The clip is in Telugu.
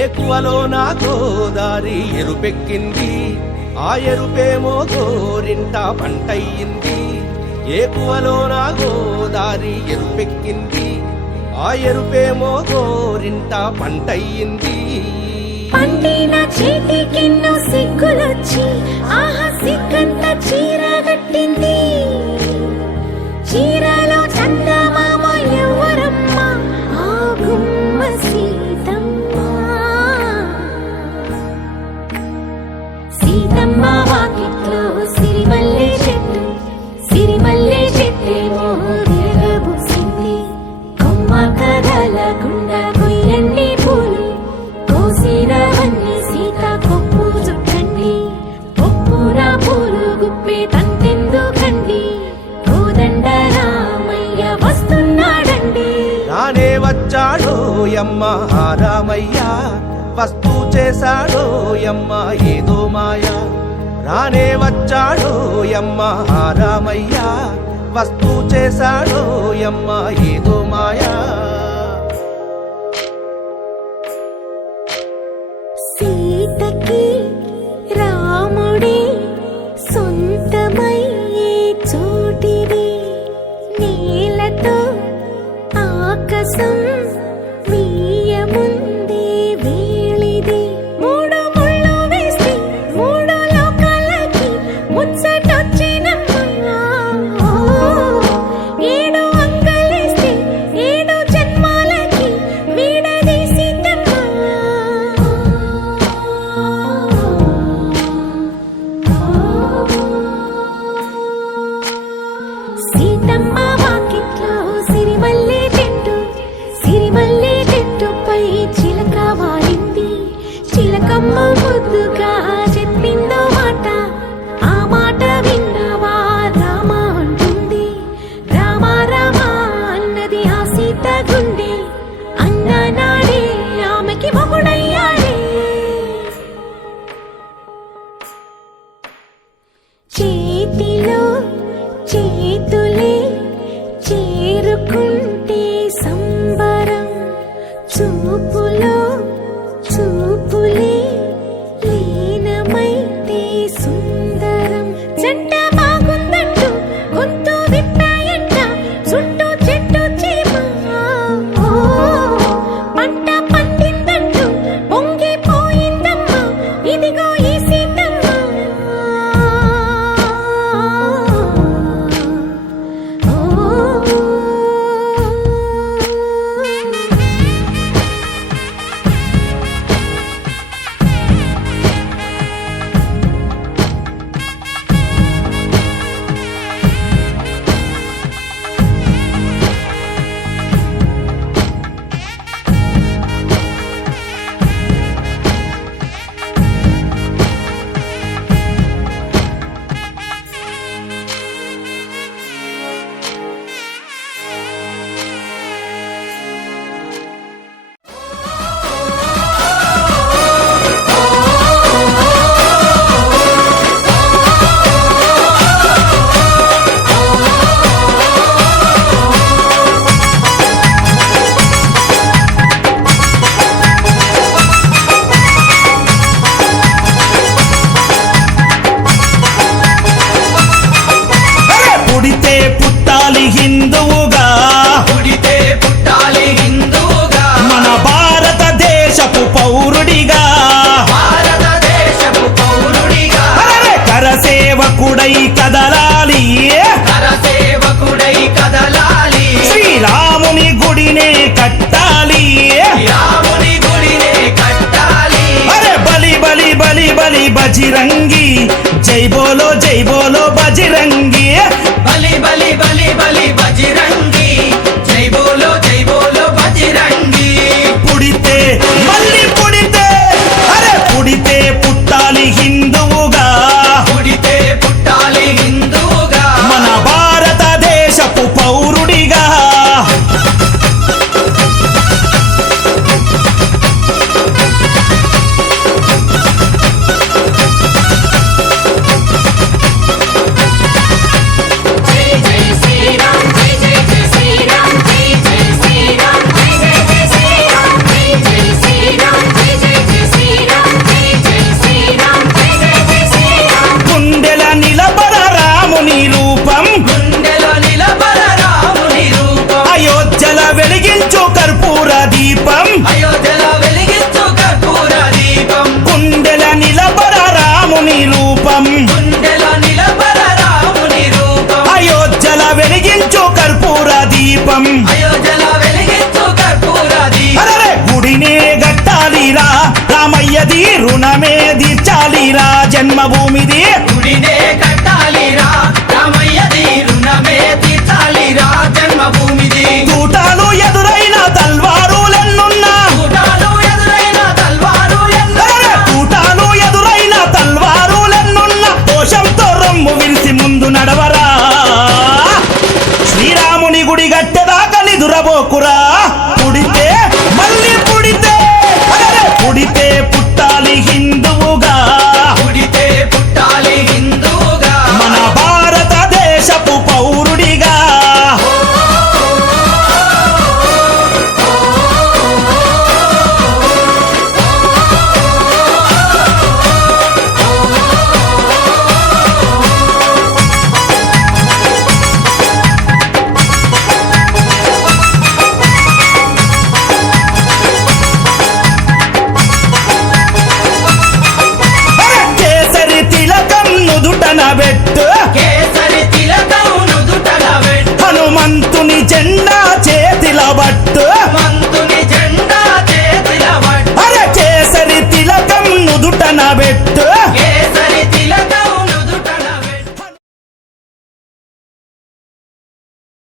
ఏకువలో నా గోదారి ఎరుపెక్కింది, ఆ ఎరుపేమో గోరింట పంటయ్యింది. ఏకువలో నా గోదారి ఎరుపెక్కింది, ఆ ఎరుపేమో గోరింట పంటయ్యింది. పండిన చేతికెన్నో సిగ్గులొచ్చి ఆహా సిగ్గంత చీర కట్టింది. చీరలో చందమామ ఎవరమ్మ, ఆ గుమ్మ సీతమ్మ. సీతమ్మ వాకిట్లో సిరిమల్లె చెట్టు, సిరిమల్లె చెట్టేమో విరగబూసింది. కొమ్మ కదలకుండా కొయ్యండి పూలు, కోసిరవన్నీ సీత కొప్పు చుట్టండి. కొప్పున పూలు గుప్పే తంతెందుకండి, కోదండ రామయ్య వస్తున్నాడండి. రానే వచ్చాడో యమ్మ రామయ్య, వస్తూ చేశాడో యమ్మ ఏదో మాయ. రానే వచ్చాడో యమ్మ రామయ్య, వస్తూ చేశాడో యమ్మ ఏదో మాయా. సీతకి రాముడే సొంతమయ్యే చోటిది, నేలతో ఆకాశం వీయముందే వేళిది. మూడు ముళ్ళు వేస్తే మూడు లోకాలకి ముచ్చటొచ్చినమ్మా. ఏడు అంగలేస్తే ఏడు జన్మాలకి వీడదీసిద్దమ్మా. సీతమ్మ వాకిట్లో సిరిమల్లె చెట్టు, సిరిమల్లె చెట్టుపై చిలక వాలింది. చిలకమ్మ ముద్దుగా చెప్పిందో మాట, ఆ మాట విన్నవా రామ అంటుంది. రామ రామ అన్నది ఆ సీత గుండె, అన్న నాడే ఆమెకి మొగుడయ్యాడే. చేతిలో చేతులే చేరుకుంటే సంబరం, చూపులో చూపులే లీనమైతే సుందరం. జంట బాగుందంటూ గొంతు విప్పాయంట చుట్టూ చెట్టు చీమ. పంట పండిందంటూ పొంగిపోయిందమ్మా, ఇదిగో ఈ సీతమ్మ. హిందువుగా పుడితే పుట్టాలి హిందువుగా, మన భారతదేశపు పౌరుడిగా, భారతదేశపు పౌరుడిగా. కరసేవకుడై కదలాలి, కరసేవకుడై కదలాలి. శ్రీరాముని గుడినే కట్టాలి, రాముని గుడినే కట్టాలి. అరే బలి బలి బలి బలి బజిరంగి, జై బోలో బజిరంగి. బలి బలి బలి బలి బజిరంగి. దీపం అయోధ్యల వెలిగించు కర్పూర దీపం అరే గుడినే గట్టాలిరా రామయ్యది రుణమే తీర్చాలిరా జన్మభూమిది గుడినే కట్టాలిరా రామయ్యది రుణమే తీర్చాలిరా జన్మభూమిది తూటాలు ఎదురైన తల్వారులెన్నున్నా కూటాలు ఎదురైన తల్వారు అరే తూటాలు ఎదురైన తల్వారులెన్నున్నా దోషంతో రొమ్ము విరిసి ముందు నడవరా శ్రీరాముని గుడి గట్టెదాకా నిదురబోకురా